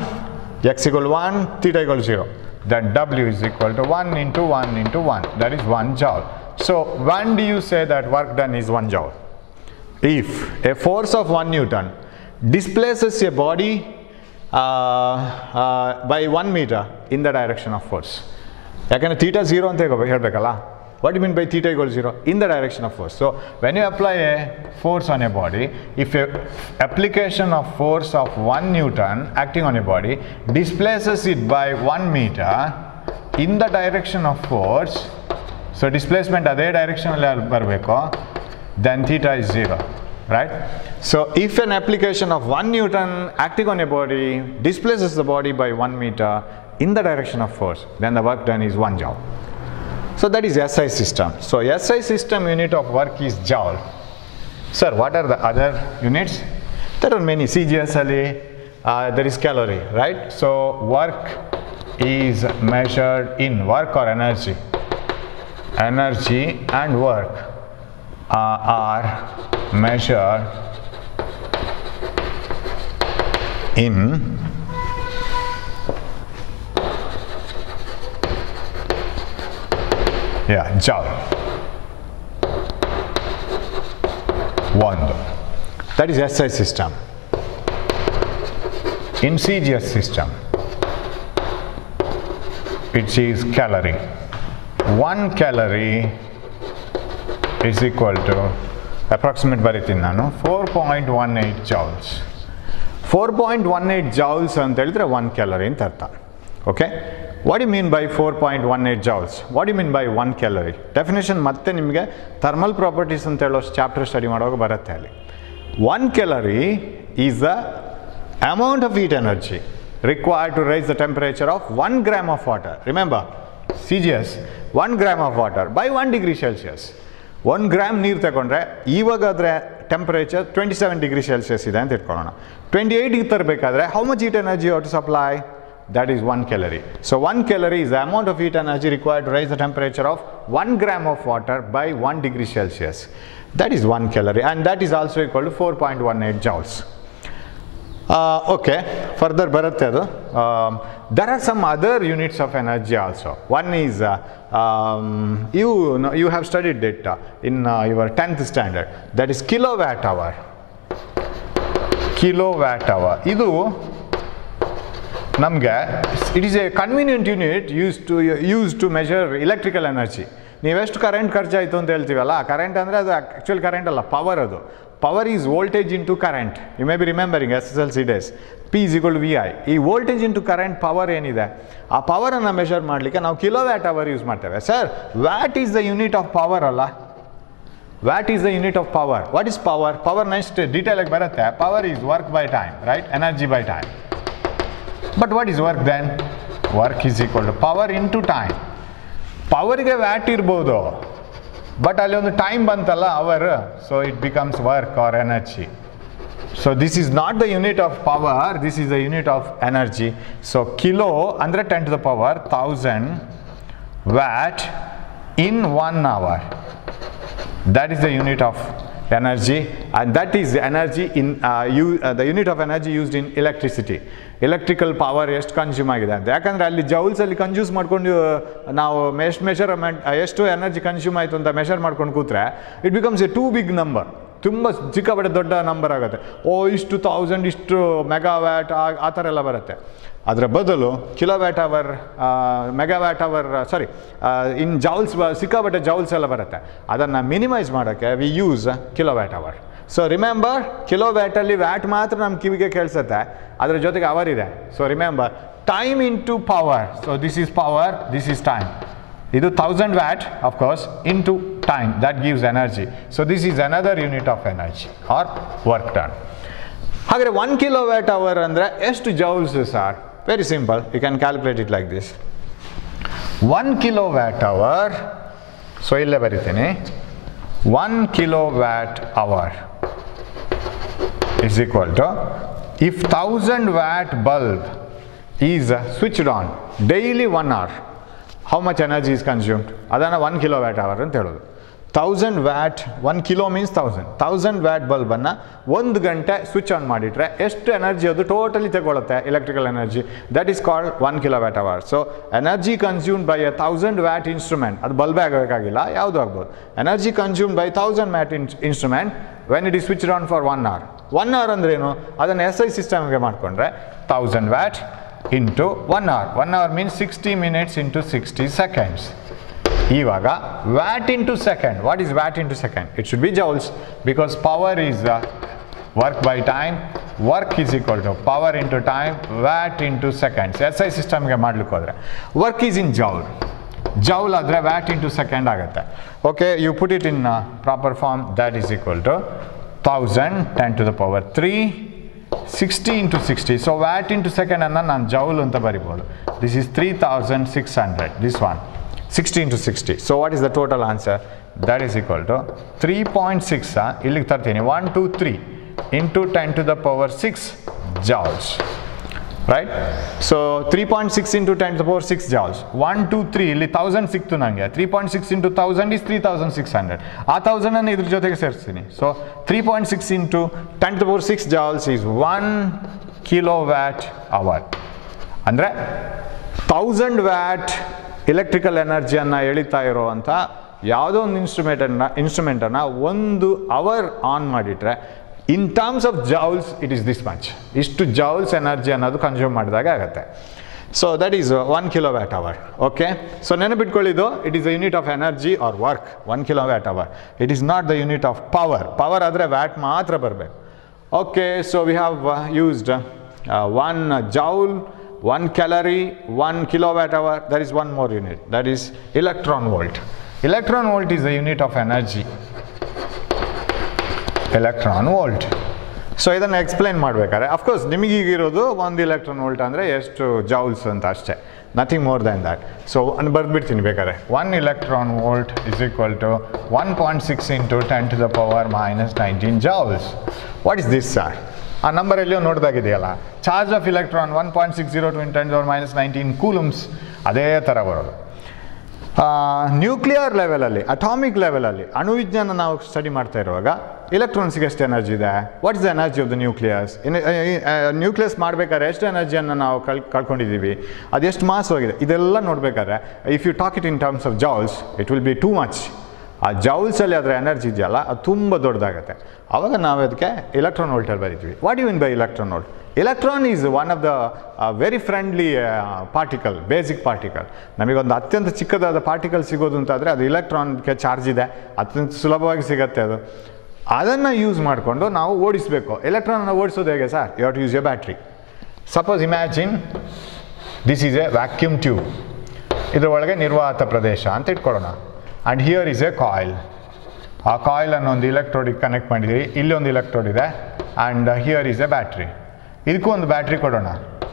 x equal to 1, theta equal to 0, then W is equal to 1 into 1 into 1, that is 1 joule. So when do you say that work done is 1 joule? If a force of 1 Newton displaces a body by 1 meter in the direction of force. ಯಾಕಂದರೆ theta 0 ಅಂತ ಹೇಳಬೇಕಲ್ಲ. What do you mean by theta equals 0? In the direction of force. So when you apply a force on a body, if a application of force of 1 Newton acting on a body displaces it by 1 meter in the direction of force, so displacement ಅದೇ direction ಅಲ್ಲಿ ಬರಬೇಕು, then theta is 0, right? So if an application of 1 Newton acting on a body displaces the body by 1 meter in the direction of force, then the work done is 1 joule. So that is SI system. So SI system unit of work is joule. Sir, what are the other units? There are many. CGS ali, there is calorie, right? So work is measured in work or energy. Energy and work are measured in joule. One. That is SI system. In CGS system, it is calorie. 1 calorie is equal to approximate ಬರೀತೀನಿ ನಾನು 4.18 joules. 4.18 joules ಅಂತ ಹೇಳಿದ್ರೆ 1 calorie ಅಂತ ಅರ್ಥ. Okay, what do you mean by 4.18 joules? What do you mean by 1 calorie? Definition ಮತ್ತೆ ನಿಮಗೆ thermal properties ಅಂತ ಹೇಳೋ ಚಾಪ್ಟರ್ ಸ್ಟಡಿ ಮಾಡುವಾಗ ಬರುತ್ತೆ ಅಲ್ಲಿ. 1 calorie is the amount of heat energy required to raise the temperature of 1 gram of water. Remember, CGS, 1 gram of water by 1 degree Celsius. 1 gram ನೀರು ತಗೊಂಡ್ರೆ ಇವಾಗಾದರೆ temperature 27 degree Celsius ಇದೆ ಅಂತ ಇಟ್ಕೊಳ್ಳೋಣ. 28ಗೆ ತರಬೇಕಾದ್ರೆ how much heat energy you have to supply? That is 1 calorie. So 1 calorie is the amount of heat energy required to raise the temperature of 1 gram of water by 1 degree Celsius. That is 1 calorie, and that is also equal to 4.18 joules. Okay, further baratte adu. There are some other units of energy also. One is you have studied it in your 10th standard. That is kilowatt hour. Kilowatt hour. Idu namge it is a convenient unit used to measure electrical energy. ನೀವು ಎಷ್ಟು current ಖರ್ಚಾಯಿತು ಅಂತ ಹೇಳ್ತೀವಲ್ಲ, current ಅಂದರೆ ಅದು actual current ಅಲ್ಲ, power. ಅದು power is voltage into current. You may be remembering SSLC days, P is equal to VI. ಈ ವೋಲ್ಟೇಜ್ ಇಂಟು ಕರೆಂಟ್ ಪವರ್ ಏನಿದೆ, ಆ ಪವರನ್ನು ಮೆಷರ್ ಮಾಡಲಿಕ್ಕೆ ನಾವು ಕಿಲೋವ್ಯಾಟ್ ಅವರ್ ಯೂಸ್ ಮಾಡ್ತೇವೆ. Sir, watt is the unit of power ಅಲ್ಲ? Watt is the unit of power. What is power? Power next ಡೀಟೇಲಾಗಿ ಬರುತ್ತೆ. Power is work by time, right? Energy by time. But what is work then? Work is equal to power into time. ಪವರ್ಗೆ watt ಇರ್ಬೋದು, but ಅಲ್ಲಿ ಒಂದು time ಬಂತಲ್ಲ, hour, so it becomes work or energy. So this is not the unit of power, this is the unit of energy. So kilo ಅಂದರೆ 10 to the power 1000 watt in 1 hour. That is the unit of energy, and that is the energy in the unit of energy used in electricity. Electrical power ಎಷ್ಟು consume ಆಗಿದೆ ಅಂತ. ಯಾಕಂದರೆ ಅಲ್ಲಿ ಜೌಲ್ಸಲ್ಲಿ ಕನ್ಸ್ಯೂಸ್ ಮಾಡ್ಕೊಂಡು ನಾವು ಎಷ್ಟು measurement, ಎಷ್ಟು ಎನರ್ಜಿ ಕನ್ಸ್ಯೂಮ್ ಆಯಿತು ಅಂತ ಮೆಷರ್ ಮಾಡ್ಕೊಂಡು ಕೂತ್ರೆ it becomes a too big number. ತುಂಬ ಸಿಕ್ಕಾಪಟ್ಟೆ ದೊಡ್ಡ ನಂಬರ್ ಆಗುತ್ತೆ. ಇಷ್ಟು 1000, ಇಷ್ಟು ಮೆಗಾವ್ಯಾಟ್, ಆ ಥರ ಎಲ್ಲ ಬರುತ್ತೆ. ಅದರ ಬದಲು kilowatt hour, megawatt hour, sorry, in joules, ಸಿಕ್ಕಾಪಟ್ಟೆ ಜೌಲ್ಸ್ ಎಲ್ಲ ಬರುತ್ತೆ. ಅದನ್ನು ಮಿನಿಮೈಸ್ ಮಾಡೋಕ್ಕೆ we use kilowatt hour. So remember, ಕಿಲೋವ್ಯಾಟಲ್ಲಿ ವ್ಯಾಟ್ ಮಾತ್ರ ನಮ್ಮ ಕಿವಿಗೆ ಕೇಳಿಸುತ್ತೆ, ಅದರ ಜೊತೆಗೆ ಅವರ್ ಇದೆ. So remember, time into power. So this is power, this is time. ಇದು 1000 watt of course into time, that gives energy. So this is another unit of energy or work done. ಹಾಗಾದರೆ 1 kilowatt hour ಅಂದರೆ ಎಷ್ಟು joules sir? Very simple, you can calculate it like this. 1 kilowatt hour, so ಇಲ್ಲೇ ಬರಿತೀನಿ, 1 kilowatt hour is equal to, if 1000 watt bulb is switched on daily 1 hour, how much energy is consumed? ಅದನ್ನು 1 kilowatt hour ಅಂತ ಹೇಳೋದು. 1000 watt, 1 kilo means 1000 watt ಬಲ್ಬನ್ನು 1 ಗಂಟೆ switch on ಮಾಡಿಟ್ರೆ ಎಷ್ಟು energy ಅದು totally ತಗೊಳುತ್ತೆ, electrical energy. That is called 1 kilowatt hour. So energy consumed by A 1000 watt instrument, ಅದು ಬಲ್ಬೇ ಆಗಬೇಕಾಗಿಲ್ಲ, ಯಾವುದು ಆಗ್ಬೋದು. Energy consumed by 1000 watt instrument when it is switched on for 1 hour. 1 hour ಅಂದ್ರೇನು? ಅದನ್ನು SI ಸಿಸ್ಟಮ್ಗೆ ಮಾಡಿಕೊಂಡ್ರೆ 1000 watt into 1 hour. 1 hour means 60 minutes into 60 seconds. ಇವಾಗ watt into second. What is watt into second? It should be joules, because power is work by time. Work is equal to power into time, watt into seconds. SI ಸಿಸ್ಟಮ್ಗೆ ಮಾಡ್ಲಿಕ್ಕೆ ಹೋದರೆ work is in joule. Joule ಆದರೆ watt into second ಆಗುತ್ತೆ. Okay, you put it in proper form. That is equal to 1000 10 to the power 3 60 into 60. So watt into second ಅನ್ನು ನಾನು joule ಅಂತ ಬರಿಬೋದು. This is 3600. This one 60 into 60. So what is the total answer? That is equal to 3.6. ಇಲ್ಲಿಗೆ ತರ್ತೀನಿ, 1 2 3 into 10 to the power 6 joules. Right? So 3.6 into 10 to the power 6 joules. 1 2 3 ಇಲ್ಲಿ 1000 ಸಿಕ್ತು ನನಗೆ. 3.6 into 1000 is 3600. ಆ 1000 ಅನ್ನು ಇದ್ರ ಜೊತೆಗೆ ಸೇರಿಸ್ತೀನಿ. So 3.6 into 10 to the power 6 joules is 1 kilowatt hour. ಅಂದರೆ 1000 ವ್ಯಾಟ್ ಎಲೆಕ್ಟ್ರಿಕಲ್ ಎನರ್ಜಿಯನ್ನು ಎಳಿತಾ ಇರೋವಂಥ ಯಾವುದೋ ಒಂದು ಇನ್ಸ್ಟ್ರೂಮೆಂಟನ್ನು 1 hour ಆನ್ ಮಾಡಿಟ್ರೆ in terms of joules it is this much. ಇಷ್ಟು ಜೌಲ್ಸ್ ಎನರ್ಜಿ ಅನ್ನೋದು ಕನ್ಸ್ಯೂಮ್ ಮಾಡಿದಾಗ ಆಗುತ್ತೆ. So that is 1 kilowatt hour. Okay, so ನೆನಪಿಟ್ಕೊಳ್ಳಿದ್ದು, it is the unit of energy or work, 1 kilowatt hour. It is not the unit of power. Power ಆದರೆ watt ಮಾತ್ರ ಬರಬೇಕು. Okay, so we have used 1 joule, 1 calorie, 1 kilowatt hour. There is one more unit, that is electron volt. Electron volt is the unit of energy. electron volt. So ಇದನ್ನು explain ಮಾಡಬೇಕಾದ್ರೆ of course ನಿಮಗೀಗಿರೋದು 1 electron volt ಅಂದರೆ ಎಷ್ಟು ಜೌಲ್ಸ್ ಅಂತ ಅಷ್ಟೇ, nothing more than that. So ಬರೆದ್ಬಿಡ್ತೀನಿ ಬೇಕಾದ್ರೆ. 1 electron volt is equal to 1.6 into 10 to the power minus 19 joules. What is this, sir? ಆ ನಂಬರ್ ಎಲ್ಲಿಯೋ ನೋಡ್ದಾಗಿದೆಯಲ್ಲ, charge of electron 1.602 into 10 to the power minus 19 coulombs. ಅದೇ ಥರ ಬರೋದು. ನ್ಯೂಕ್ಲಿಯರ್ ಲೆವೆಲಲ್ಲಿ, atomic ಲೆವೆಲಲ್ಲಿ, ಅಣುವಿಜ್ಞಾನ ನಾವು ಸ್ಟಡಿ ಮಾಡ್ತಾ ಇರುವಾಗ ಇಲೆಕ್ಟ್ರಾನ್ಸ್ಗೆ ಎಷ್ಟು ಎನರ್ಜಿ ಇದೆ? What is the energy of the nucleus? Nucleus ಮಾಡಬೇಕಾದ್ರೆ ಎಷ್ಟು ಎನರ್ಜಿಯನ್ನು ನಾವು ಕಳ್ಕೊಂಡಿದ್ದೀವಿ, ಅದೆಷ್ಟು ಮಾಸ್ ಹೋಗಿದೆ, ಇದೆಲ್ಲ ನೋಡಬೇಕಾದ್ರೆ if you talk it in terms of joules it will be too much. ಆ ಜೌಲ್ಸಲ್ಲಿ ಅದರ ಎನರ್ಜಿ ಇದೆಯಲ್ಲ ಅದು ತುಂಬ ದೊಡ್ಡದಾಗುತ್ತೆ. ಆವಾಗ ನಾವು ಅದಕ್ಕೆ ಎಲೆಕ್ಟ್ರಾನ್ ವೋಲ್ಟಲ್ಲಿ ಬರೀತೀವಿ. What you mean by electron volt? Electron is one of the very friendly particle, basic particle. ನಮಗೊಂದು ಅತ್ಯಂತ ಚಿಕ್ಕದಾದ ಪಾರ್ಟಿಕಲ್ ಸಿಗೋದು ಅಂತಾದರೆ ಅದು ಇಲೆಕ್ಟ್ರಾನ್ಗೆ ಚಾರ್ಜ್ ಇದೆ, ಅತ್ಯಂತ ಸುಲಭವಾಗಿ ಸಿಗುತ್ತೆ ಅದು. ಅದನ್ನು ಯೂಸ್ ಮಾಡಿಕೊಂಡು ನಾವು ಓಡಿಸಬೇಕು. ಎಲೆಕ್ಟ್ರಾನನ್ನು ಓಡಿಸೋದು ಹೇಗೆ sir? You have to use a battery. Suppose imagine this is a vacuum tube. ಇದರೊಳಗೆ ನಿರ್ವಾತ ಪ್ರದೇಶ ಅಂತ ಇಟ್ಕೊಳ್ಳೋಣ. And here is a coil. ಆ ಕಾಯಿಲನ್ನು ಒಂದು ಇಲೆಕ್ಟ್ರೋಡಿಗೆ ಕನೆಕ್ಟ್ ಮಾಡಿದ್ದೀವಿ. ಇಲ್ಲಿ ಒಂದು ಇಲೆಕ್ಟ್ರೋಡ್ ಇದೆ and here is a battery. ಇದಕ್ಕೂ ಒಂದು ಬ್ಯಾಟ್ರಿ ಕೊಡೋಣ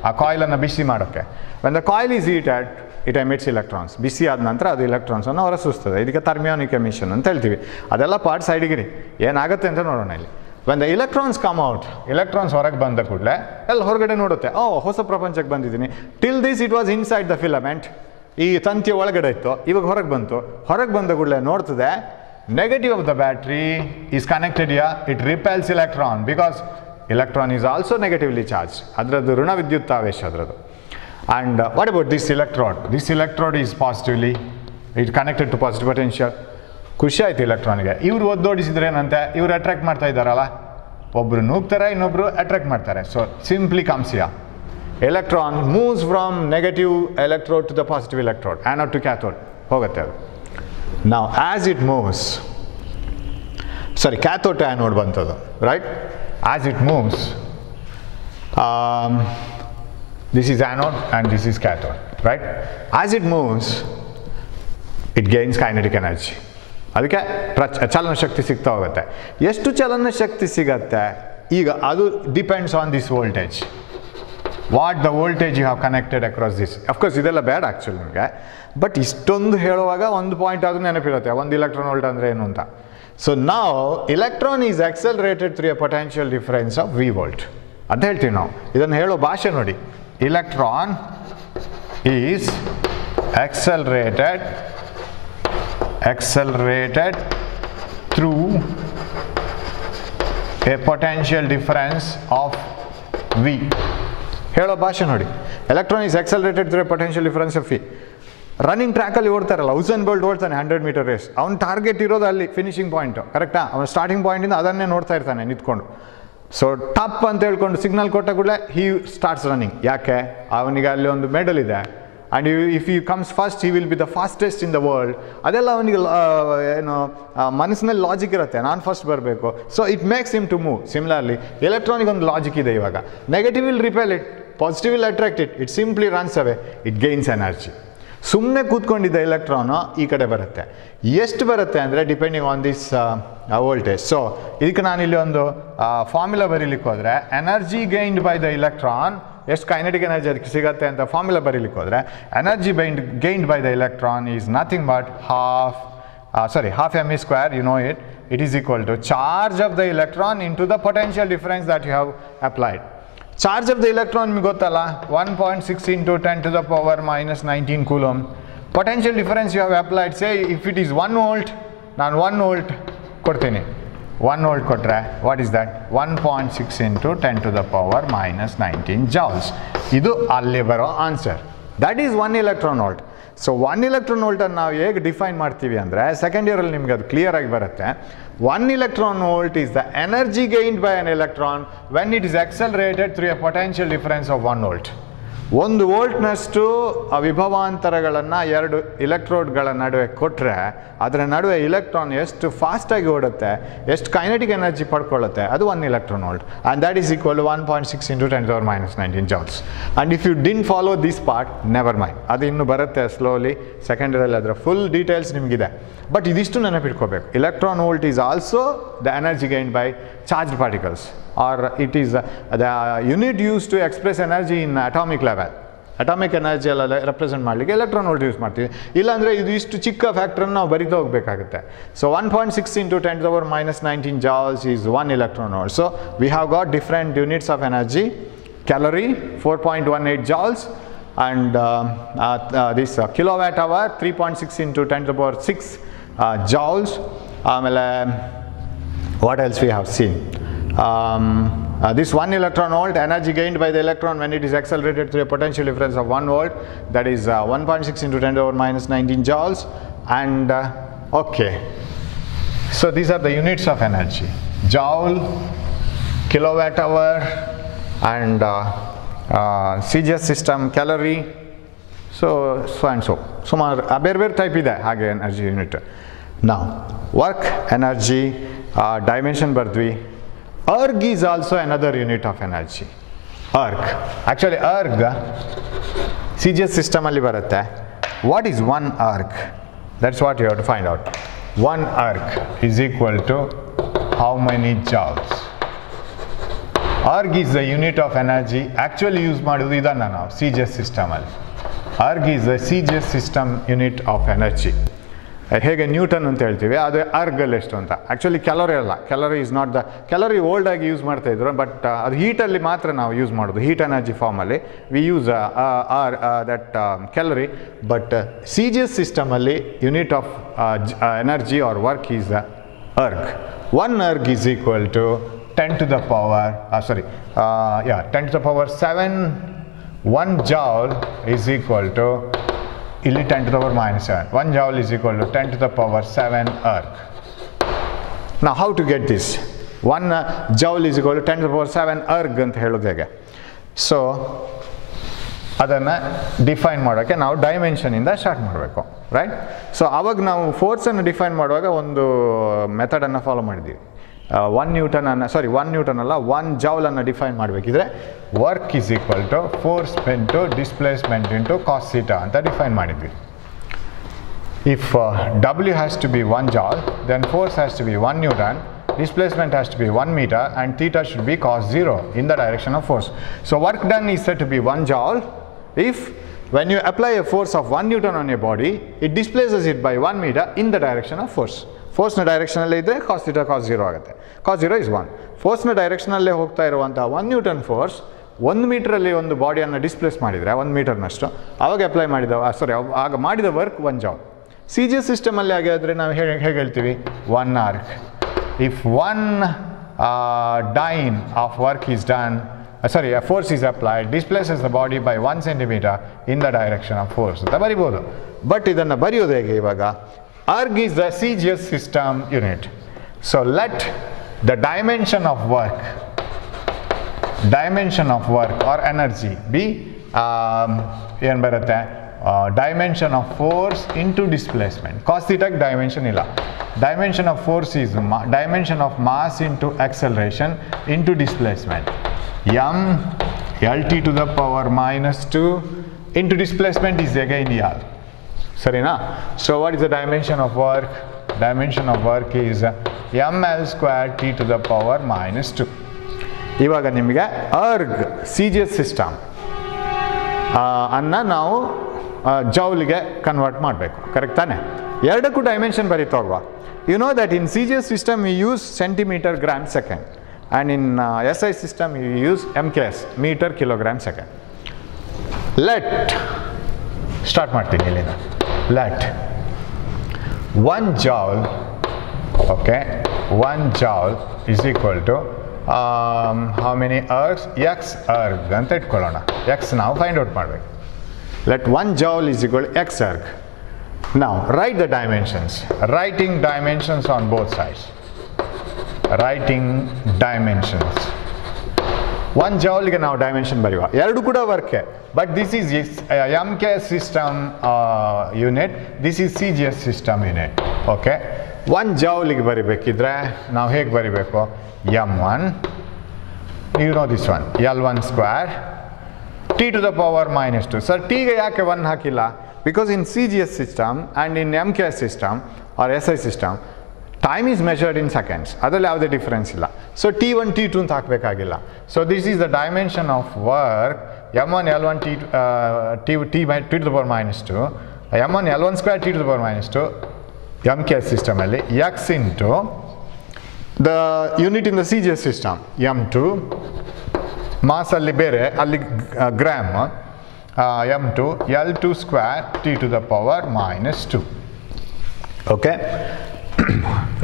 ಆ ಕಾಯಿಲನ್ನು ಬಿಸಿ ಮಾಡೋಕ್ಕೆ. When the coil is heated it emits electrons. ಬಿಸಿ ಆದ ನಂತರ ಅದು ಇಲೆಕ್ಟ್ರಾನ್ಸನ್ನು ಹೊರಸೂಸ್ತದೆ. ಇದಕ್ಕೆ ಥರ್ಮಿಯೋನಿಕ್ ಎಮಿಷನ್ ಅಂತ ಹೇಳ್ತೀವಿ. ಅದೆಲ್ಲ ಪಾರ್ಟ್ ಸೈಡಿಗಿರಿ, ಏನಾಗುತ್ತೆ ಅಂತ ನೋಡೋಣ ಇಲ್ಲಿ. When the electrons come out, electrons ಹೊರಗೆ ಬಂದ ಕೂಡಲೇ ಎಲ್ಲ ಹೊರಗಡೆ ನೋಡುತ್ತೆ, ಹೊಸ ಪ್ರಪಂಚಕ್ಕೆ ಬಂದಿದ್ದೀನಿ. Till this it was inside the filament. ಈ ತಂತಿಯ ಒಳಗಡೆ ಇತ್ತು, ಇವಾಗ ಹೊರಗೆ ಬಂತು. ಹೊರಗೆ ಬಂದ ಕೂಡಲೇ ನೋಡ್ತದೆ negative of the battery is connected here, it repels electron because electron is also negatively charged. ಅದರದ್ದು ಋಣ ವಿದ್ಯುತ್ತಾವೇಶ ಅದರದ್ದು. And what about this electrode? This electrode is positively it connected to positive potential. ಖುಷಿ ಆಯಿತು ಇಲೆಕ್ಟ್ರಾನ್ಗೆ. ಇವರು ಒದ್ದೋಡಿಸಿದ್ರೆ ಏನಂತೆ, ಇವರು ಅಟ್ರಾಕ್ಟ್ ಮಾಡ್ತಾ ಇದ್ದಾರಲ್ಲ, ಒಬ್ಬರು ನೂಗ್ತಾರೆ, ಇನ್ನೊಬ್ಬರು ಅಟ್ರಾಕ್ಟ್ ಮಾಡ್ತಾರೆ. So simply comes here. Electron moves from negative electrode to the positive electrode, anode to cathode ಹೋಗುತ್ತೆ ಅದು. ನಾವು as it moves, sorry cathode to anode ಬಂತದು, right? As it moves, this is anode and this is cathode, right? As it moves, it gains kinetic energy. ಅದಕ್ಕೆ ಚಲನ ಶಕ್ತಿ ಸಿಗ್ತಾ ಹೋಗುತ್ತೆ. ಎಷ್ಟು ಚಲನ ಶಕ್ತಿ ಸಿಗತ್ತೆ ಈಗ ಅದು depends on this voltage. What the voltage you have connected across this. Of course ಇದೆಲ್ಲ ಬೇಡ ಆ್ಯಕ್ಚುಲಿ ನಿಮಗೆ, ಬಟ್ ಇಷ್ಟೊಂದು ಹೇಳುವಾಗ ಒಂದು ಪಾಯಿಂಟ್ ಆದರೂ ನೆನಪಿರುತ್ತೆ, 1 electron volt ಅಂದರೆ ಏನು ಅಂತ. So now electron is accelerated through a potential difference of V volt. ಅಂತ ಹೇಳ್ತೀವಿ ನಾವು. ಇದನ್ನು ಹೇಳೋ ಭಾಷೆ ನೋಡಿ. Electron is accelerated through a potential difference of V. ಹೇಳೋ ಭಾಷೆ ನೋಡಿ. Electron is accelerated through a potential difference of V. Running ಟ್ರ್ಯಾಕಲ್ಲಿ ಓಡ್ತಾರಲ್ಲ, ಉಸೇನ್ ಬೋಲ್ಟ್ ಓಡ್ತಾನೆ 100 meter ರೇಸ್. ಅವ್ನ ಟಾರ್ಗೆಟ್ ಇರೋದು ಅಲ್ಲಿ ಫಿನಿಶಿಂಗ್ ಪಾಯಿಂಟು, ಕರೆಕ್ಟಾ? ಅವನ ಸ್ಟಾರ್ಟಿಂಗ್ ಪಾಯಿಂಟಿಂದ ಅದನ್ನೇ ನೋಡ್ತಾ ಇರ್ತಾನೆ ನಿಂತ್ಕೊಂಡು. ಸೊ ಟಪ್ ಅಂತ ಹೇಳ್ಕೊಂಡು ಸಿಗ್ನಲ್ ಕೊಟ್ಟ ಕೂಡಲೇ ಹಿ ಸ್ಟಾರ್ಟ್ಸ್ ರನ್ನಿಂಗ್. ಯಾಕೆ? ಅವನಿಗೆ ಅಲ್ಲಿ ಒಂದು ಮೆಡಲ್ ಇದೆ. And if you comes first he will be the fastest in the world. ಅದೆಲ್ಲ ಅವನಿಗೆ ಏನು ಮನಸ್ಸಿನಲ್ಲಿ ಲಾಜಿಕ್ ಇರುತ್ತೆ, ನಾನು ಫಸ್ಟ್ ಬರಬೇಕು. So it makes him to move. Similarly ಎಲೆಕ್ಟ್ರಾನಿಗೆ ಒಂದು ಲಾಜಿಕ್ ಇದೆ. ಇವಾಗ negative will repel it, positive will attract it, it simply runs away, it gains energy. ಸುಮ್ಮನೆ ಕೂತ್ಕೊಂಡಿದ್ದ ಎಲೆಕ್ಟ್ರಾನು ಈ ಕಡೆ ಬರುತ್ತೆ. ಎಷ್ಟು ಬರುತ್ತೆ ಅಂದರೆ depending on this voltage. So ಇದಕ್ಕೆ ನಾನು ಇಲ್ಲಿ ಒಂದು ಫಾರ್ಮುಲಾ ಬರೀಲಿಕ್ಕೆ ಹೋದರೆ, energy gained by the electron, ಎಷ್ಟು ಕೈನೆಟಿಕ್ ಎನರ್ಜಿ ಅದಕ್ಕೆ ಸಿಗುತ್ತೆ ಅಂತ ಫಾರ್ಮುಲಾ ಬರೀಲಿಕ್ಕೆ ಹೋದರೆ, energy gained by the electron is nothing but half mE square, you know it. It is equal to charge of the electron into the potential difference that you have applied. Charge of the electron ನಿಮಗೆ ಗೊತ್ತಲ್ಲ, 1.6 into 10 to the power minus 19 coulomb. Potential difference you have applied, say if it is 1 volt, ನಾನು 1 volt ಕೊಡ್ತೀನಿ. 1 volt ಕೊಟ್ಟರೆ what is that? 1.6 into 10 to the power minus 19 joules. ಇದು ಅಲ್ಲಿ ಬರೋ answer. That is 1 electron volt. So 1 electron volt ಅನ್ನು ನಾವು ಹೇಗೆ define ಮಾಡ್ತೀವಿ ಅಂದರೆ, ಸೆಕೆಂಡ್ ಇಯರಲ್ಲಿ ನಿಮಗೆ ಅದು ಕ್ಲಿಯರ್ ಆಗಿ ಬರುತ್ತೆ. 1 electron volt is the energy gained by an electron when it is accelerated through a potential difference of 1 volt. 1 ವೋಲ್ಟ್ನಷ್ಟು ವಿಭವಾಂತರಗಳನ್ನು 2 ಇಲೆಕ್ಟ್ರೋಡ್ಗಳ ನಡುವೆ ಕೊಟ್ಟರೆ ಅದರ ನಡುವೆ ಇಲೆಕ್ಟ್ರಾನ್ ಎಷ್ಟು ಫಾಸ್ಟಾಗಿ ಓಡುತ್ತೆ, ಎಷ್ಟು ಕೈನೆಟಿಕ್ ಎನರ್ಜಿ ಪಡ್ಕೊಳ್ಳುತ್ತೆ, ಅದು 1 electron volt, and that is equal to 1.6 into 10 to the power minus 19 joules. And if you didn't follow this part, never mind, ಅದು ಇನ್ನು ಬರುತ್ತೆ ಸ್ಲೋಲಿ, ಸೆಕೆಂಡರಲ್ಲಿ ಅದರ ಫುಲ್ ಡೀಟೇಲ್ಸ್ ನಿಮಗಿದೆ. ಬಟ್ ಇದಿಷ್ಟು ನೆನಪಿಟ್ಕೋಬೇಕು, electron volt is also the energy gained by charged particles, or it is the unit used to express energy in atomic level. Atomic energy ಎಲ್ಲ represent ಮಾಡಲಿಕ್ಕೆ electron volt use ಮಾಡ್ತೀವಿ. ಇಲ್ಲಾಂದರೆ ಇದು ಇಷ್ಟು ಚಿಕ್ಕ ಫ್ಯಾಕ್ಟ್ರನ್ನು ನಾವು ಬರಿತಾ ಹೋಗಬೇಕಾಗುತ್ತೆ. So 1.6 into 10 to the power minus 19 joules is 1 electron volt. So we have got different units of energy. Calorie 4.18 joules, and this kilowatt hour 3.6 into 10 to the power 6 joules. What else we have seen? This 1 electron volt, energy gained by the electron when it is accelerated through a potential difference of 1 volt, that is 1.6 into 10 to the power minus 19 joules. And okay, so these are the units of energy: joule, kilowatt hour, and CGS system calorie. So and so ಸುಮಾರು ಬೇರೆ ಬೇರೆ type ಇದೆ ಹಾಗೆ energy unit. ನಾವು work energy dimension ಬರ್ದ್ವಿ. Erg is also another unit of energy. Erg. Actually, erg CGS system alli barutte. What is 1 erg? That's what you have to find out. 1 erg is equal to how many joules? Erg is the unit of energy. Actually use madudu idanna now CGS system alli. Erg is the CGS system unit of energy. ಹೇಗೆ newton ಅಂತ ಹೇಳ್ತೀವಿ, ಅದು ಅರ್ಗಲ್ಲಿ ಎಷ್ಟು ಅಂತ. Actually calorie ಅಲ್ಲ, calorie is not the calorie old ಆಗಿ use ಮಾಡ್ತಾ ಇದ್ರು, ಬಟ್ ಅದು ಹೀಟಲ್ಲಿ ಮಾತ್ರ ನಾವು ಯೂಸ್ ಮಾಡೋದು, ಹೀಟ್ ಎನರ್ಜಿ ಫಾರ್ಮಲ್ಲಿ we use that calorie. But C G S ಸಿಸ್ಟಮಲ್ಲಿ unit of energy or work is the erg. 1 erg is equal to 10 to the power 10 to the power 7. 1 joule is equal to ಇಲ್ಲಿ 10 to the power minus 7. 1 joule is equal to 10 to the power 7 erg. Now how to get this? 1 joule is equal to 10 to the power 7 erg ಅಂತ ಹೇಳೋದು ಹೇಗೆ? So ಅದನ್ನು define ಮಾಡೋಕ್ಕೆ ನಾವು ಡೈಮೆನ್ಷನಿಂದ start ಮಾಡಬೇಕು, right? So ಆವಾಗ ನಾವು ಫೋರ್ಸನ್ನು ಡಿಫೈನ್ ಮಾಡುವಾಗ ಒಂದು ಮೆಥಡನ್ನು ಫಾಲೋ ಮಾಡಿದ್ದೀವಿ. 1 ನ್ಯೂಟನ್ ಅಲ್ಲ 1 ಜೌಲನ್ನು ಡಿಫೈನ್ ಮಾಡಬೇಕಿದ್ರೆ work is equal to force into displacement into cos theta ಅಂತ ಡಿಫೈನ್ ಮಾಡಿದ್ವಿ. ಇಫ್ W has to be 1 joule, then force has to be 1 Newton, displacement has to be 1 meter, and theta should be cos 0 in the direction of force. So work done is said to be 1 joule if when you apply a force of 1 Newton on your body, it displaces it by 1 meter in the direction of force. ಫೋರ್ಸ್ನ ಡೈರೆಕ್ಷನಲ್ಲೇ ಇದ್ದರೆ cos theta cos 0 ಆಗುತ್ತೆ. ಕಾಸ್ 0 is 1. ಫೋರ್ಸ್ನ ಡೈರೆಕ್ಷನಲ್ಲೇ ಹೋಗ್ತಾ ಇರುವಂಥ 1 Newton force 1 ಮೀಟ್ರಲ್ಲಿ ಒಂದು ಬಾಡಿಯನ್ನು displays ಮಾಡಿದರೆ 1 ಮೀಟರ್ನಷ್ಟು, ಆವಾಗ apply ಆಗ ಮಾಡಿದ work 1 joule. C G S ಸಿಸ್ಟಮಲ್ಲಿ ಆಗಿದ್ರೆ ನಾವು ಹೇಗೆ ಹೇಳ್ತೀವಿ? 1 erg. ಇಫ್ 1 dyne of work is done, a force is applied, displaces the body by 1 centimeter in the direction of force ಅಂತ ಬರಿಬೋದು. ಬಟ್ ಇದನ್ನು ಬರೆಯೋದು ಹೇಗೆ ಇವಾಗ? Erg is the CGS system unit. So let the dimension of work or energy be ಏನು ಬರುತ್ತೆ? Dimension of force into displacement. Cos theta dimension ಇಲ್ಲ. Dimension of force is dimension of mass into acceleration into displacement. M LT to the power minus 2 into displacement is again L. ಸರಿನಾ? So what is the dimension of work? Dimension of work is ml square t to the power minus 2. ಇವಾಗ ನಿಮಗೆ ಅರ್ಗ್ C G S system ಅನ್ನು ನಾವು ಜೌಲಿಗೆ convert ಮಾಡಬೇಕು, correct ತಾನೆ? ಎರಡಕ್ಕೂ dimension ಬರೀತಾ ಹೋಗುವ. You know that in C G S system you use centimetre gram second, and in S I system you use MKS metre kilogram second. Start ಮಾಡ್ತೀನಿ ಇಲ್ಲಿಂದ. Let 1 joule, okay, 1 joule is equal to how many ergs? X erg ಅಂತ ಇಟ್ಕೊಳ್ಳೋಣ. X ನಾವು find out ಮಾಡಬೇಕು. Let 1 joule is equal to X erg. Now write the dimensions. Writing dimensions on both sides. Writing dimensions. 1 ಜೌಲ್ಗೆ ನಾವು dimension ಬರೆಯುವ, ಎರಡು ಕೂಡ ವರ್ಕೆ, but this is MKS system unit, this is CGS system unit. Okay, 1 ಜೌಲಿಗೆ ಬರಿಬೇಕಿದ್ರೆ ನಾವು ಹೇಗೆ ಬರಿಬೇಕು? M1, you know this one, L1 square T to the power minus 2. Sir, T ಗೆ ಯಾಕೆ 1 ಹಾಕಿಲ್ಲ? Because in CGS system and in MKS system or SI system, time is measured in seconds. ಅದರಲ್ಲಿ ಯಾವುದೇ ಡಿಫರೆನ್ಸ್ ಇಲ್ಲ. So T1 T2 ಅಂತ ಹಾಕಬೇಕಾಗಿಲ್ಲ. So this is the dimension of work M1 L1 T by T to the power minus 2, M1 L1 square T to the power minus 2 MKS system ಅಲ್ಲಿ, X into the unit in the CGS system M2, mass ಅಲ್ಲಿ ಬೇರೆ, ಅಲ್ಲಿ gram, M2 L2 square T to the power minus 2. Okay,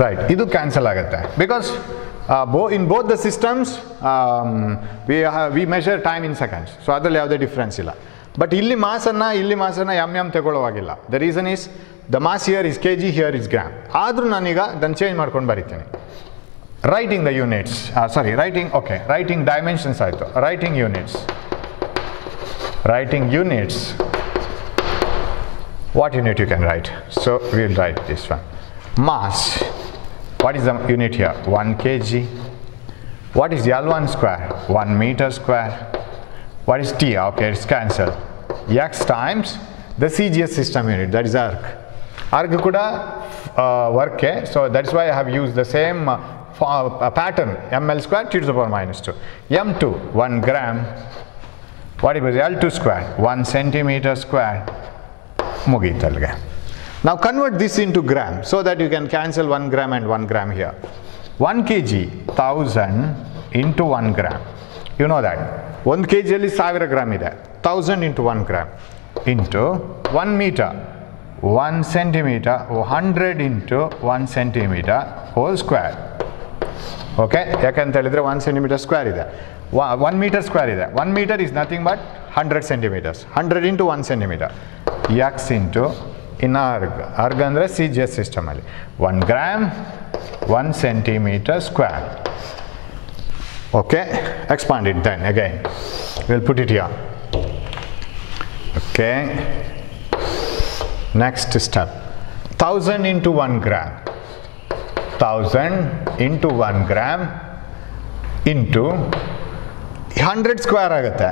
right, ಇದು cancel ಆಗುತ್ತೆ because in both the systems we measure time in seconds. So ಅದರಲ್ಲಿ ಯಾವುದೇ difference ಇಲ್ಲ. But ಇಲ್ಲಿ ಮಾಸನ್ನು MM ತಗೊಳ್ಳೋವಾಗಿಲ್ಲ. The reason is the mass here is kg, here is gram. ಆದರೂ ನಾನೀಗ ಅದನ್ನು ಚೇಂಜ್ ಮಾಡ್ಕೊಂಡು ಬರೀತೀನಿ. Writing the units, writing dimensions ಆಯಿತು. Writing units, what unit you can write? So we will write this one. Mass, what is the unit here? 1 kg. What is L1 square? 1 meter square. What is T? Okay, it's cancelled. X times the CGS system unit, that is arc. Arc kuda work, so that's why I have used the same pattern, ml square T to the power minus 2. M2 1 gram. What is L2 square? 1 centimeter square. ಮುಗೀತಲ್ಗೆ. Now convert this into gram so that you can cancel 1 gram and 1 gram here. 1 kg 1000 into 1 gram. You know that 1 kg ಅಲ್ಲಿ 1000 gram ಇದೆ. 1000 into 1 gram into 1 meter 1 centimeter 100 into 1 centimeter whole square. Okay, ಯಾಕಂತ ಹೇಳಿದರೆ 1 centimeter square ಇದೆ, 1 meter square ಇದೆ. 1 meter is nothing but 100 centimeters. 100 into 1 centimeter. X into in arg ಅಂದರೆ CGS system ಅಲ್ಲಿ 1 gram 1 centimeter square. Okay, expand it then again. We'll put it here. Okay, next step, 1000 into 1 gram. 1000 into 1 gram into 100 square ಆಗುತ್ತೆ.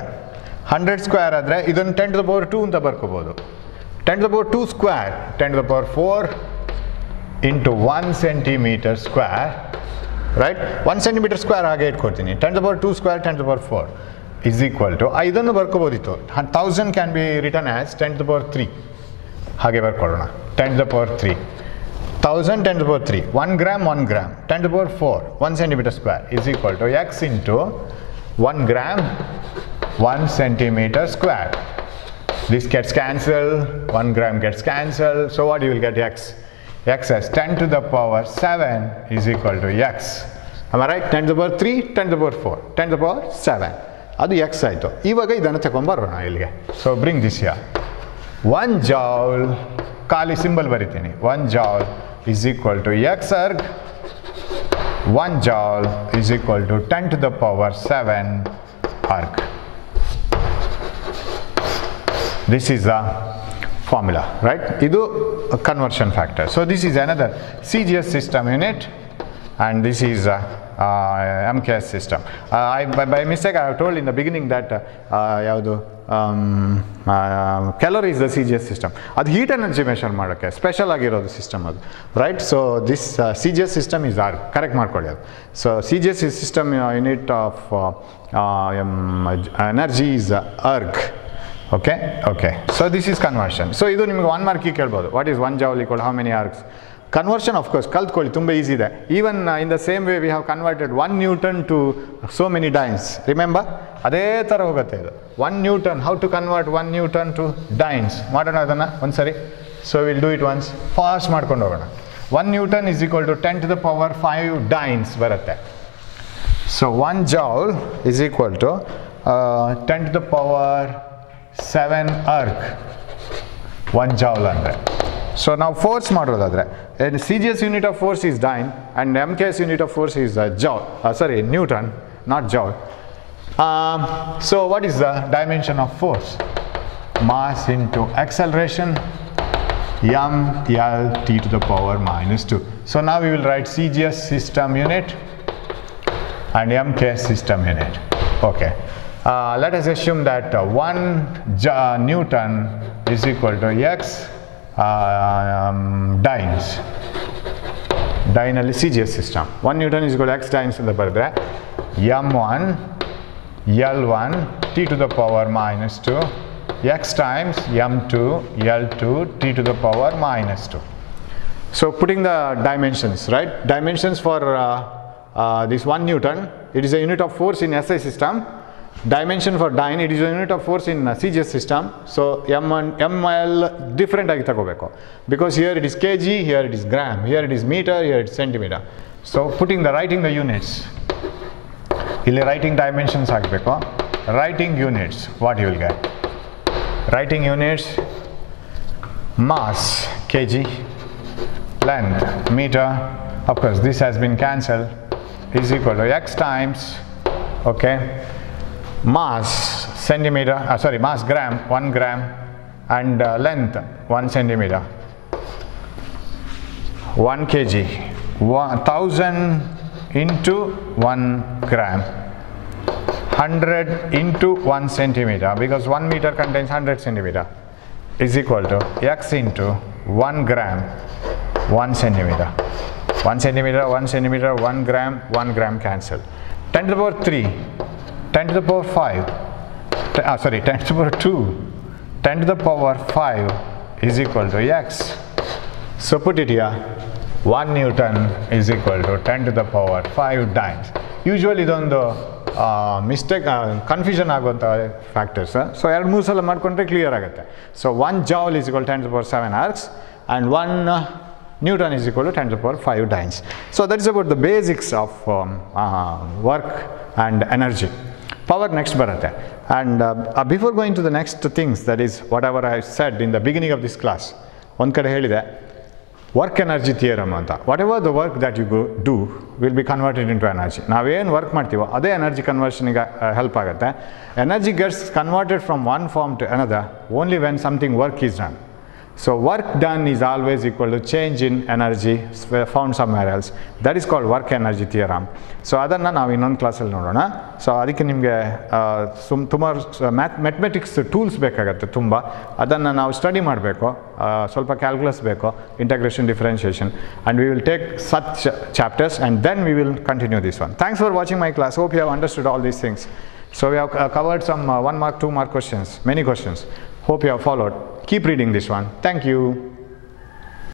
100 square ಆದರೆ ಇದನ್ನು 10 to the power 2 ಅಂತ ಬರ್ಕೋಬೋದು. 10 to the power 2 square 10 to the power 4 into 1 centimeter square, right? 1 centimeter square ಹಾಗೆ ಇಟ್ಕೊಡ್ತೀನಿ. 10 to the power 2 square 10 to the power 4 is equal to, ಇದನ್ನು ಬರ್ಕೋಬೋದಿತ್ತು. 1000 can be written as 10 to the power 3 ಹಾಗೆ ಬರ್ಕೊಳ್ಳೋಣ. 10 to the power 3, 1000 10 to the power 3, 1 gram 1 gram 10 to the power 4 1 centimeter square is equal to X into 1 gram 1 centimeter square. This gets cancelled, 1 gram gets cancelled, so what you will get? X as 10 to the power 7 is equal to X. Am I right? 10 to the power 3 10 to the power 4 10 to the power 7, ಅದು X ಆಯಿತು. ಇವಾಗ ಇದನ್ನು ತಗೊಂಡ್ಬರೋಣ ಇಲ್ಲಿಗೆ. So bring this here. 1 joule, ಖಾಲಿ symbol ಬರಿತೀನಿ. 1 joule is equal to X arg. 1 joule is equal to 10 to the power 7 arg. This is the formula, right? Idu a conversion factor. So this is another CGS system unit, and this is MKS system. By mistake I have told in the beginning that calorie is the CGS system. Ad heat energy measure ಮಾಡೋಕ್ಕೆ special ಆಗಿರೋದು system ಅದು, right? So this CGS system is arg. Correct ಮಾಡ್ಕೊಳ್ಳಿ ಅದು. So CGS system unit of energy is arg. Okay, so this is conversion. So ಇದು ನಿಮಗೆ 1 ಮಾರ್ಕಿಗೆ ಕೇಳ್ಬೋದು. What is 1 joule equal how many args? Conversion of course ಕಲ್ತ್ಕೊಳ್ಳಿ, ತುಂಬ easy ಇದೆ. Even in the same way we have converted 1 Newton to so many dynes. Remember, ಅದೇ ಥರ ಹೋಗುತ್ತೆ ಇದು. 1 Newton, how to convert 1 Newton to dynes? ಮಾಡೋಣ ಅದನ್ನು ಒಂದ್ಸರಿ. So we'll do it once. Fast ಮಾಡ್ಕೊಂಡು ಹೋಗೋಣ. 1 Newton is equal to 10 to the power 5 dynes ಬರುತ್ತೆ. So 1 joule is equal to 10 to the power 7 arg. 1 joule ಅಂದರೆ. So ನಾವು force ಮಾಡೋದಾದರೆ CGS unit of force is dyne and MKS unit of force is joule, Newton, not joule. So what is the dimension of force? Mass into acceleration, mL t to the power minus 2. So now we will write CGS system unit and mk system unit. Okay. Let us assume that 1 Newton is equal to x dynes. Dynally CGS system. 1 Newton is equal to x dynes in the birthday. M1 L1 t to the power minus 2 x times m2 L2 t to the power minus 2. So putting the dimensions, right? Dimensions for this 1 Newton, it is a unit of force in SI system. Dimension for dyne, it is a unit of force in CGS system. So m1 ml different agi tagobeko, because here it is kg, here it is gram, here it is meter, here it is centimeter. So writing the units, ಇಲ್ಲಿ writing dimensions ಆಗಬೇಕು. Writing units, what you will get? Writing units, mass kg, length meter, of course this has been cancelled, is equal to x times, okay, mass centimeter, mass gram, 1 gram, and length 1 centimeter, 1 kg, 1000 into 1 gram, 100 into 1 centimeter, because 1 meter contains 100 centimeter, is equal to x into 1 gram 1 centimeter. 1 centimeter, 1 centimeter, 1 gram cancel. 10 to the power 3, 10 to the power 5, 10 to the power 2, 10 to the power 5 is equal to x. So put it here, 1 Newton is equal to 10 to the power 5 dynes. Usually ಇದೊಂದು mistake confusion ಆಗುವಂಥ factors. So 2-3 ಸಲ ಮಾಡಿಕೊಂಡ್ರೆ clear ಆಗುತ್ತೆ. So 1 joule is equal to 10 to the power 7 arcs and 1 Newton is equal to 10 to the power 5 dynes. So that is about the basics of work and energy. Power next ಬರುತ್ತೆ. And before going to the next things, that is whatever I said in the beginning of this class, ಒಂದು ಕಡೆ ಹೇಳಿದೆ work energy theorem ಅಂತ. Whatever the work that you do will be converted into energy. ನಾವೇನು work ಮಾಡ್ತೀವೋ ಅದೇ energy ಕನ್ವರ್ಷನ್ಗೆ help ಆಗುತ್ತೆ. Energy gets converted from one form to another only when something work is done. So work done is always equal to change in energy found somewhere else. That is called work energy theorem. So adanna ನಾವು ಇನ್ನೊಂದು ಕ್ಲಾಸಲ್ಲಿ ನೋಡೋಣ. So ಅದಕ್ಕೆ ನಿಮಗೆ ತುಂಬ mathematics tools ಬೇಕಾಗುತ್ತೆ ತುಂಬ. ಅದನ್ನು ನಾವು ಸ್ಟಡಿ ಮಾಡಬೇಕು, ಸ್ವಲ್ಪ ಕ್ಯಾಲ್ಕುಲಸ್ ಬೇಕು, integration, differentiation, and we will take such chapters and then we will continue this one. Thanks for watching my class. Hope you have understood all these things. So we have covered some 1 mark, 2 mark questions, many questions. Hope you have followed. Keep reading this one. Thank you.